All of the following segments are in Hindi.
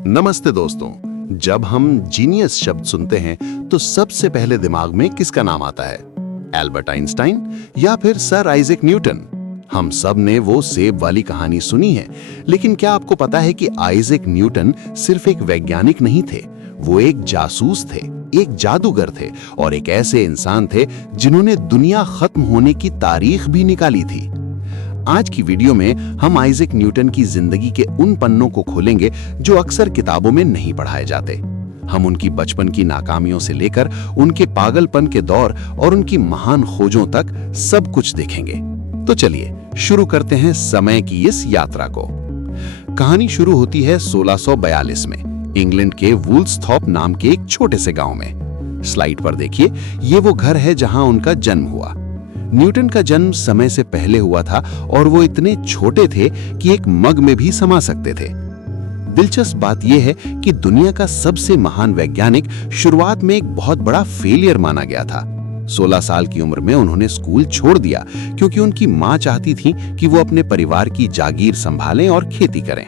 नमस्ते दोस्तों। जब हम जीनियस शब्द सुनते हैं तो सबसे पहले दिमाग में किसका नाम आता है? एल्बर्ट आइंस्टाइन या फिर सर आइजैक न्यूटन? हम सब ने वो सेब वाली कहानी सुनी है, लेकिन क्या आपको पता है कि आइजैक न्यूटन सिर्फ एक वैज्ञानिक नहीं थे, वो एक जासूस थे, एक जादूगर थे और एक ऐसे इंसान थे जिन्होंने दुनिया खत्म होने की तारीख भी निकाली थी। आज की वीडियो में हम आइजैक न्यूटन की जिंदगी के उन पन्नों को खोलेंगे जो अक्सर किताबों में नहीं पढ़ाए जाते। हम उनकी बचपन की नाकामियों से लेकर उनके पागलपन के दौर और उनकी महान खोजों तक सब कुछ देखेंगे। तो चलिए शुरू करते हैं समय की इस यात्रा को। कहानी शुरू होती है 1642 में इंग्लैंड के वुल्सथॉर्प नाम के एक छोटे से गांव में। स्लाइड पर देखिए, ये वो घर है जहां उनका जन्म हुआ। न्यूटन का जन्म समय से पहले हुआ था और वो इतने छोटे थे कि एक मग में भी समा सकते थे। दिलचस्प बात यह है कि दुनिया का सबसे महान वैज्ञानिक शुरुआत में एक बहुत बड़ा फेलियर माना गया था। 16 साल की उम्र में उन्होंने स्कूल छोड़ दिया क्योंकि उनकी मां चाहती थी कि वो अपने परिवार की जागीर संभालें और खेती करें।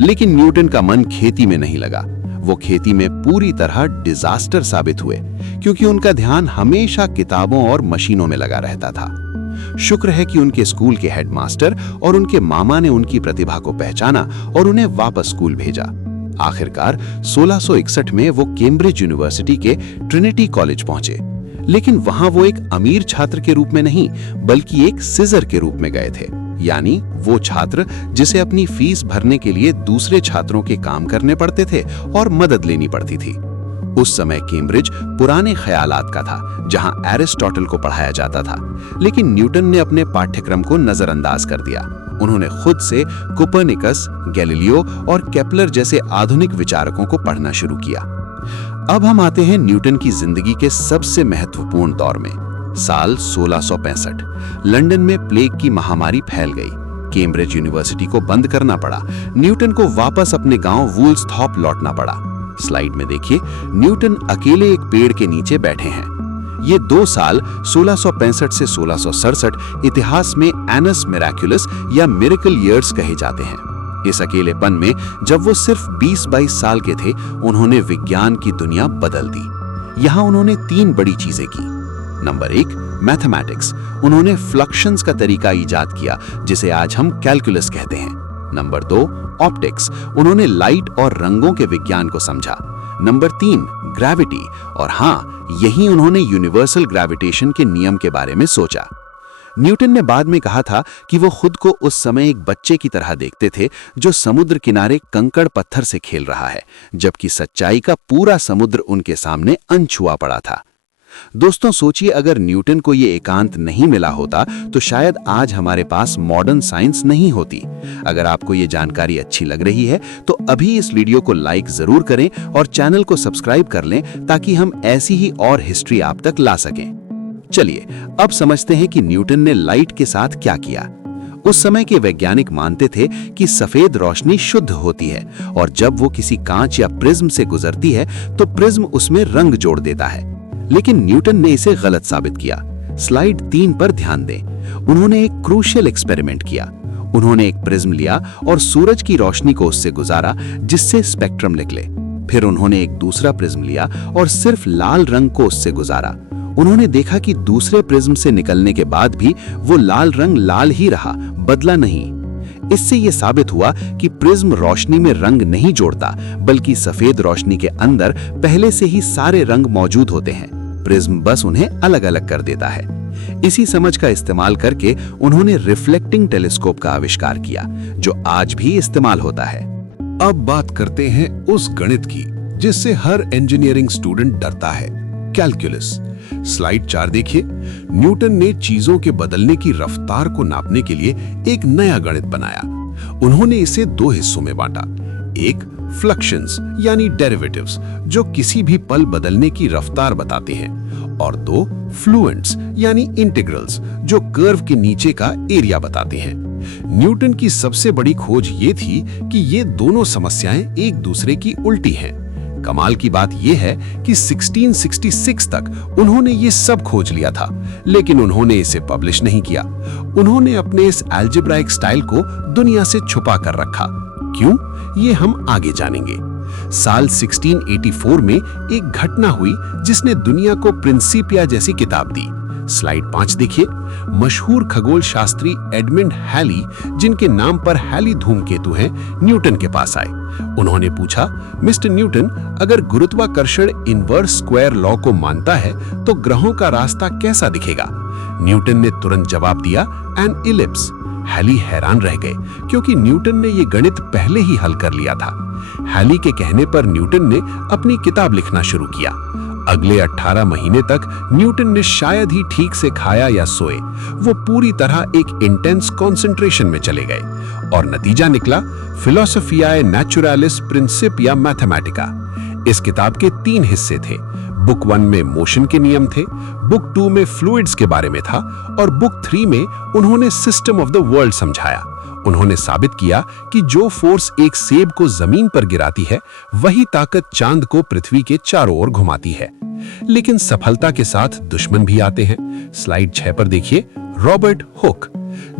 लेकिन न्यूटन का मन खेती में नहीं लगा। वो खेती में पूरी तरह डिजास्टर साबित हुए क्योंकि उनका ध्यान हमेशा किताबों और मशीनों में लगा रहता था। शुक्र है कि उनके स्कूल के हेडमास्टर और उनके मामा ने उनकी प्रतिभा को पहचाना और उन्हें वापस स्कूल भेजा। आखिरकार 1661 में वो कैम्ब्रिज यूनिवर्सिटी के ट्रिनिटी कॉलेज पहुंचे, लेकिन वहां वो एक अमीर छात्र के रूप में नहीं बल्कि एक सिजर के रूप में गए थे, यानी वो छात्र जिसे अपनी फीस भरने के लिए दूसरे छात्रों के काम करने पड़ते थे और मदद लेनी पड़ती थी। उस समय कैम्ब्रिज पुराने ख्यालात का था, जहां एरिस्टोटल को पढ़ाया जाता था, लेकिन न्यूटन ने अपने पाठ्यक्रम को नजरअंदाज कर दिया। उन्होंने खुद से कोपर्निकस, गैलीलियो और केपलर जैसे आधुनिक विचारकों को पढ़ना शुरू किया। अब हम आते हैं न्यूटन की जिंदगी के सबसे महत्वपूर्ण दौर में। साल 1665 लंदन में प्लेग की महामारी फैल गई। कैम्ब्रिज यूनिवर्सिटी को बंद करना पड़ा। न्यूटन को वापस अपने गांव वुल्सथॉर्प लौटना पड़ा। स्लाइड में देखिए, न्यूटन अकेले एक पेड़ के नीचे बैठे हैं। ये 2 साल 1665 से 1667 इतिहास में एनस मिराकुलस या मिरेकल ईयर्स कहे जाते हैं। इस अकेलेपन में जब वो सिर्फ 20-22 साल के थे, उन्होंने विज्ञान की दुनिया बदल दी। यहां उन्होंने 3 बड़ी चीजें की। Number 1, mathematics. उन्होंने फ्लक्शंस का तरीका इजाद किया जिसे आज हम कैलकुलस कहते हैं। Number 2, optics. उन्होंने लाइट और रंगों के विज्ञान को समझा। Number 3, gravity. और हाँ, यही उन्होंने यूनिवर्सल ग्रेविटेशन के नियम के बारे में सोचा। न्यूटन ने बाद में कहा था कि वो खुद को उस समय एक बच्चे की तरह देखते थे जो समुद्र किनारे कंकड़ पत्थर से खेल रहा है, जबकि सच्चाई का पूरा समुद्र उनके सामने अनछुआ पड़ा था। दोस्तों, सोचिए, अगर न्यूटन को ये एकांत नहीं मिला होता तो शायद आज हमारे पास मॉडर्न साइंस नहीं होती। अगर आपको ये जानकारी अच्छी लग रही है तो अभी इस वीडियो को लाइक जरूर करें और चैनल को सब्सक्राइब कर लें ताकि हम ऐसी ही और हिस्ट्री आप तक ला सकें। चलिए अब समझते हैं कि न्यूटन ने लाइट के साथ क्या किया। उस समय के वैज्ञानिक मानते थे कि सफेद रोशनी शुद्ध होती है और जब वो किसी कांच या प्रिज्म से गुजरती है तो प्रिज्म उसमें रंग जोड़ देता है। लेकिन न्यूटन ने इसे गलत साबित किया। स्लाइड 3 पर ध्यान दें। उन्होंने एक क्रूशियल एक्सपेरिमेंट किया। उन्होंने एक प्रिज्म लिया और सूरज की रोशनी को उससे गुजारा जिससे स्पेक्ट्रम निकले। फिर उन्होंने एक दूसरा प्रिज्म लिया और सिर्फ लाल रंग को उससे गुजारा। उन्होंने देखा कि दूसरे प्रिज्म से निकलने के बाद भी वो लाल रंग लाल ही रहा, बदला नहीं। इससे यह साबित हुआ कि प्रिज्म रोशनी में रंग नहीं जोड़ता, बल्कि सफेद रोशनी के अंदर पहले से ही सारे रंग मौजूद होते हैं। प्रिज्म बस उन्हें अलग अलग कर देता है। इसी समझ का इस्तेमाल करके उन्होंने रिफ्लेक्टिंग टेलीस्कोप का आविष्कार किया, जो आज भी इस्तेमाल होता है। अब बात करते हैं उस गणित की जिससे हर इंजीनियरिंग स्टूडेंट डरता है, कैलकुलस। स्लाइड 4 देखिए। न्यूटन ने चीजों के बदलने की रफ्तार को नापने के लिए एक नया गणित बनाया। उन्होंने इसे 2 हिस्सों में बांटा। एक, फ्लक्शंस यानी डेरिवेटिव्स, जो किसी भी पल बदलने की रफ्तार बताते हैं, और 2, फ्लुएंट्स यानी इंटीग्रल्स, जो कर्व के नीचे का एरिया बताते हैं। न्यूटन की सबसे बड़ी खोज ये थी कि ये दोनों समस्याएं एक दूसरे की उल्टी हैं। कमाल की बात यह है कि 1666 तक उन्होंने ये सब खोज लिया था, लेकिन उन्होंने इसे पब्लिश नहीं किया। उन्होंने अपने इस अलजेब्राइक स्टाइल को दुनिया से छुपा कर रखा। क्यों, ये हम आगे जानेंगे। साल 1684 में एक घटना हुई जिसने दुनिया को प्रिंसिपिया जैसी किताब दी। स्लाइड 5 देखिए। मशहूर खगोल शास्त्री एडमंड हैली, जिनके नाम पर हैली धूमकेतु हैं, न्यूटन के पास आए। उन्होंने पूछा, मिस्टर न्यूटन, अगर गुरुत्वाकर्षण इनवर्स स्क्वायर लॉ को मानता है तो ग्रहों का रास्ता कैसा दिखेगा? न्यूटन ने तुरंत जवाब दिया, एन इलिप्स। हैली हैरान रह गए क्योंकि न्यूटन ने ये गणित पहले ही हल कर लिया था। हैली के कहने पर न्यूटन ने अपनी किताब लिखना शुरू किया। अगले 18 महीने तक न्यूटन ने शायद ही ठीक से खाया या सोए। वो पूरी तरह एक इंटेंस कंसंट्रेशन में चले गए और नतीजा निकला फिलोसोफियाe नेचुरलिस प्रिंसिपिया मैथमेटिका। इस किताब के 3 हिस्से थे। बुक 1 में मोशन के नियम थे, बुक 2 में फ्लूइड्स के बारे में था और बुक 3 में उन्होंने सिस्टम ऑफ द वर्ल्ड समझाया। उन्होंने साबित किया कि जो फोर्स एक सेब को जमीन पर गिराती है, वही ताकत चांद को पृथ्वी के चारों ओर घुमाती है। लेकिन सफलता के साथ दुश्मन भी आते हैं। स्लाइड 6 पर देखिए, रॉबर्ट हुक।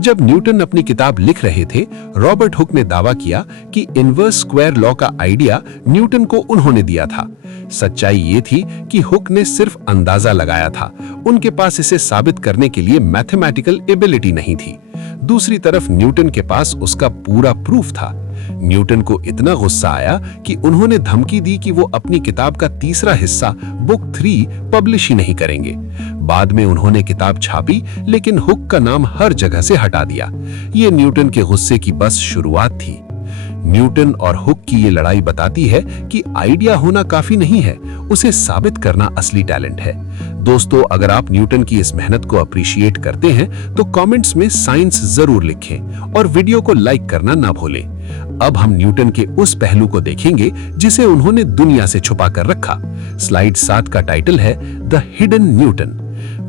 जब न्यूटन अपनी किताब लिख रहे थे, रॉबर्ट हुक ने दावा किया कि इनवर्स स्क्वायर लॉ का आइडिया न्यूटन को उन्होंने दिया था। सच्चाई ये थी कि हुक ने सिर्फ अंदाजा लगाया था, उनके पास इसे साबित करने के लिए मैथमेटिकल एबिलिटी नहीं थी। दूसरी तरफ न्यूटन के पास उसका पूरा प्रूफ था। न्यूटन को इतना गुस्सा आया कि उन्होंने धमकी दी कि वो अपनी किताब का तीसरा हिस्सा बुक 3 पब्लिश ही नहीं करेंगे। बाद में उन्होंने किताब छापी, लेकिन हुक का नाम हर जगह से हटा दिया। ये न्यूटन के गुस्से की बस शुरुआत थी। न्यूटन और हुक की ये लड़ाई बताती है कि आइडिया होना काफी नहीं है, उसे साबित करना असली टैलेंट है। दोस्तों, अगर आप न्यूटन की इस मेहनत को अप्रिशिएट करते हैं तो कमेंट्स में साइंस जरूर लिखें और वीडियो को लाइक करना ना भूलें। अब हम न्यूटन के उस पहलू को देखेंगे जिसे उन्होंने दुनिया से छुपा कर रखा। स्लाइड 7 का टाइटल है द हिडन न्यूटन।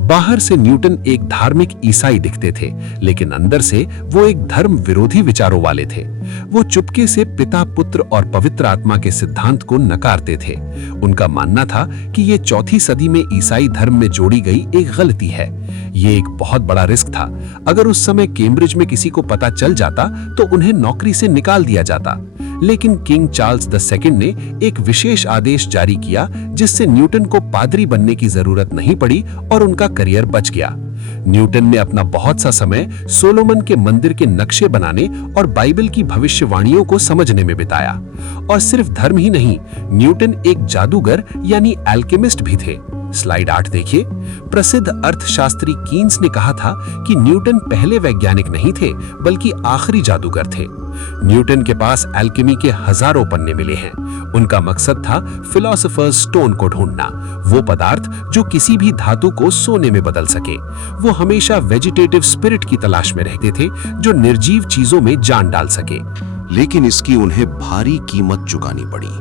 बाहर से न्यूटन एक धार्मिक ईसाई दिखते थे, लेकिन अंदर से वो एक धर्म विरोधी विचारों वाले थे। वो चुपके से पिता, पुत्र और पवित्र आत्मा के सिद्धांत को नकारते थे। उनका मानना था कि ये 4वीं सदी में ईसाई धर्म में जोड़ी गई एक गलती है। ये एक बहुत बड़ा रिस्क था। अगर उस समय कैम्ब्रिज में किसी को पता चल जाता तो उन्हें नौकरी से निकाल दिया जाता। लेकिन किंग चार्ल्स II ने एक विशेष आदेश जारी किया जिससे न्यूटन को पादरी बनने की जरूरत नहीं पड़ी और उनका करियर बच गया। न्यूटन ने अपना बहुत सा समय सोलोमन के मंदिर के नक्शे बनाने और बाइबल की भविष्यवाणियों को समझने में बिताया। और सिर्फ धर्म ही नहीं, न्यूटन एक जादूगर यानी एल्केमिस्ट भी थे। स्लाइड 8 देखिए। प्रसिद्ध अर्थशास्त्री कीन्स ने कहा था कि न्यूटन पहले वैज्ञानिक नहीं थे, बल्कि आखिरी जादूगर थे। न्यूटन के पास एल्केमी के हजारों पन्ने मिले हैं। उनका मकसद था फिलोसोफर्स स्टोन को ढूंढना, वो पदार्थ जो किसी भी धातु को सोने में बदल सके। वो हमेशा वेजिटेटिव स्पिरिट की तलाश में रहते थे जो निर्जीव चीजों में जान डाल सके। लेकिन इसकी उन्हें भारी कीमत चुकानी पड़ी।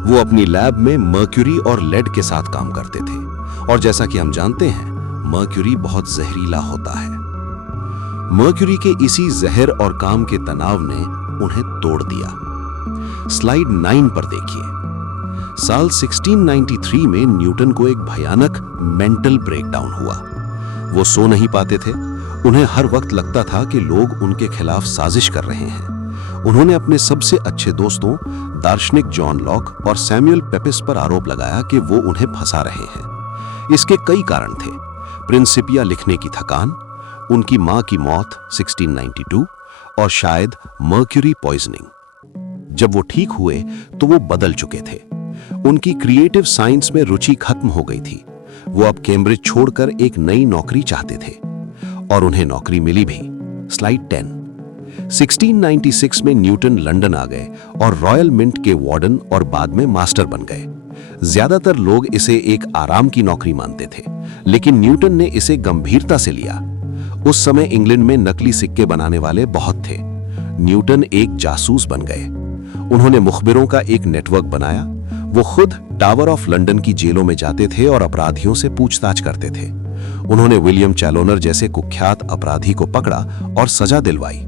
वो अपनी लैब में मर्क्यूरी और लेड के साथ काम करते थे, और जैसा कि हम जानते हैं, मर्क्यूरी बहुत जहरीला होता है। मर्क्यूरी के इसी जहर और काम के तनाव ने उन्हें तोड़ दिया। स्लाइड 9 पर देखिए। साल 1693 में न्यूटन को एक भयानक मेंटल ब्रेकडाउन हुआ। वो सो नहीं पाते थे। उन्हें हर वक्त लगता था कि लोग उनके खिलाफ साजिश कर रहे हैं। उन्होंने अपने सबसे अच्छे दोस्तों दार्शनिक जॉन लॉक और सैमुअल पेपिस पर आरोप लगाया कि वो उन्हें फंसा रहे हैं। इसके कई कारण थे। प्रिंसिपिया लिखने की थकान, उनकी मां की मौत 1692 और शायद मर्क्यूरी पॉइजनिंग। जब वो ठीक हुए तो वो बदल चुके थे। उनकी क्रिएटिव साइंस में रुचि खत्म हो गई थी। वो अब कैम्ब्रिज छोड़कर एक नई नौकरी चाहते थे और उन्हें नौकरी मिली भी। स्लाइड 10। 1696 में न्यूटन लंदन आ गए और रॉयल मिंट के वार्डन और बाद में मास्टर बन गए। ज्यादातर लोग इसे एक आराम की नौकरी मानते थे, लेकिन न्यूटन ने इसे गंभीरता से लिया। उस समय इंग्लैंड में नकली सिक्के बनाने वाले बहुत थे। न्यूटन एक जासूस बन गए। उन्होंने मुखबिरों का एक नेटवर्क बनाया। वो खुद टावर ऑफ लंदन की जेलों में जाते थे और अपराधियों से पूछताछ करते थे। उन्होंने विलियम चैलोनर जैसे कुख्यात अपराधी को पकड़ा और सजा दिलवाई।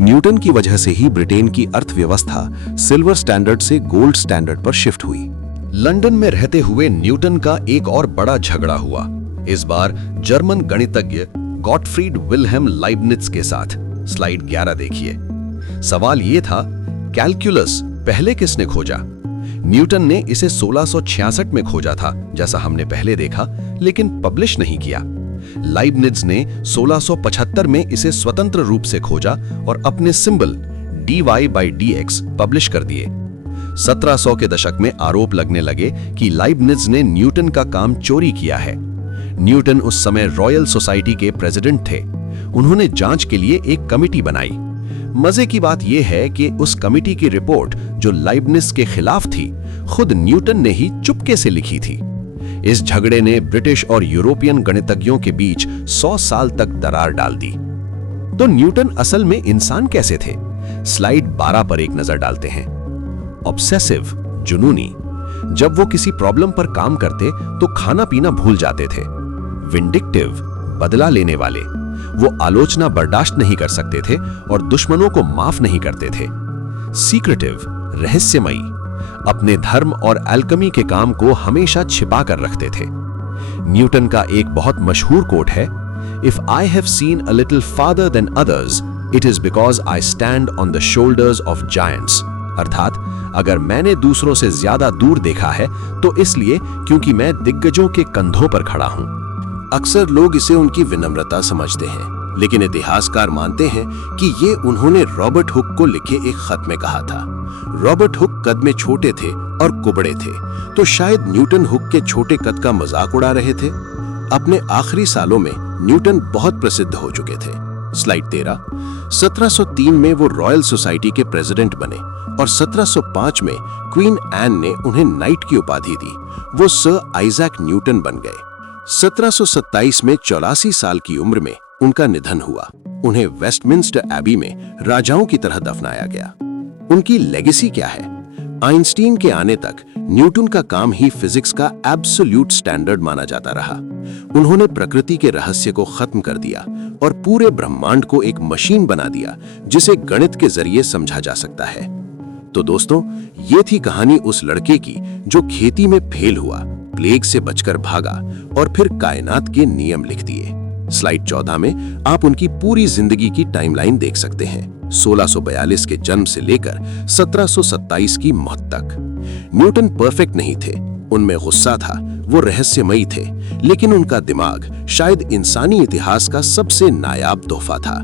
न्यूटन की वजह से ही ब्रिटेन की अर्थव्यवस्था सिल्वर स्टैंडर्ड से गोल्ड स्टैंडर्ड पर शिफ्ट हुई। लंदन में रहते हुए न्यूटन का एक और बड़ा झगड़ा हुआ, इस बार जर्मन गणितज्ञ गॉटफ्रीड विल्हेम लाइबनिट्ज के साथ। स्लाइड 11 देखिए। सवाल ये था, कैलकुलस पहले किसने खोजा? न्यूटन ने इसे 1666 में खोजा था, जैसा हमने पहले देखा, लेकिन पब्लिश नहीं किया। लाइबनिट्ज ने 1675 में इसे स्वतंत्र रूप से खोजा और अपने सिंबल dy/dx पब्लिश कर दिए। 1700 के दशक में आरोप लगने लगे कि लाइबनिट्ज ने न्यूटन का काम चोरी किया है। न्यूटन उस समय रॉयल सोसाइटी के प्रेसिडेंट थे। उन्होंने जांच के लिए एक कमिटी बनाई। मजे की बात यह है कि उस कमिटी की रिपोर्ट जो लाइबनिट्ज के खिलाफ थी, खुद न्यूटन ने ही चुपके से लिखी थी। इस झगड़े ने ब्रिटिश और यूरोपियन गणितज्ञों के बीच 100 साल तक दरार डाल दी। तो न्यूटन असल में इंसान कैसे थे? स्लाइड 12 पर एक नजर डालते हैं। ऑब्सेसिव, जुनूनी। जब वो किसी प्रॉब्लम पर काम करते तो खाना पीना भूल जाते थे। विंडिक्टिव, बदला लेने वाले। वो आलोचना बर्दाश्त नहीं कर सकते थे और दुश्मनों को माफ नहीं करते थे। सीक्रेटिव, रहस्यमयी। अपने धर्म और एल्केमी के काम को हमेशा छिपा कर रखते थे। न्यूटन का एक बहुत मशहूर कोट है, if I have seen a little father than others, it is because I stand on the shoulders of giants. अर्थात अगर मैंने दूसरों से ज्यादा दूर देखा है तो इसलिए क्योंकि मैं दिग्गजों के कंधों पर खड़ा हूं। अक्सर लोग इसे उनकी विनम्रता समझते हैं, लेकिन इतिहासकार मानते हैं कि ये उन्होंने रॉबर्ट हुक को लिखे एक खत में कहा था। रॉबर्ट हुक कद में छोटे थे और कुबड़े थे, तो शायद न्यूटन हुक के छोटे कद का मजाक उड़ा रहे थे। अपने आखिरी सालों में न्यूटन बहुत प्रसिद्ध हो चुके थे। स्लाइड 13। 1703 में वो रॉयल सोसाइटी के प्रेसिडेंट बने और 1705 में क्वीन एन ने उन्हें नाइट की उपाधि दी। वो सर आइजैक न्यूटन बन गए। 1727 में 84 साल की उम्र में उनका निधन हुआ। उन्हें वेस्टमिंस्टर एबी में राजाओं की तरह दफनाया गया। उनकी लेगेसी क्या है? आइंस्टीन के आने तक न्यूटन का काम ही फिजिक्स का एब्सोल्यूट स्टैंडर्ड माना जाता रहा। उन्होंने प्रकृति के रहस्य को खत्म कर दिया और पूरे ब्रह्मांड को एक मशीन बना दिया जिसे गणित के जरिए समझा जा सकता है। तो दोस्तों, ये थी कहानी उस लड़के की जो खेती में फेल हुआ, प्लेग से बचकर भागा और फिर कायनात के नियम लिख दिए। स्लाइड 14 में आप उनकी पूरी जिंदगी की टाइमलाइन देख सकते हैं, 1642 के जन्म से लेकर 1727 की मौत तक। न्यूटन परफेक्ट नहीं थे, उनमें गुस्सा था, वो रहस्यमयी थे, लेकिन उनका दिमाग शायद इंसानी इतिहास का सबसे नायाब तोहफा था।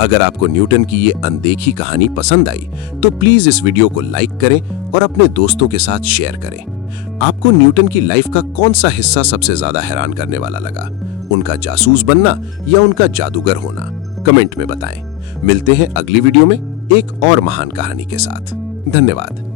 अगर आपको न्यूटन की ये अनदेखी कहानी पसंद आई तो प्लीज इस वीडियो को लाइक करें और अपने दोस्तों के साथ शेयर करें। आपको न्यूटन की लाइफ का कौन सा हिस्सा सबसे ज्यादा हैरान करने वाला लगा? उनका जासूस बनना या उनका जादूगर होना? कमेंट में बताएं। मिलते हैं अगली वीडियो में एक और महान कहानी के साथ। धन्यवाद।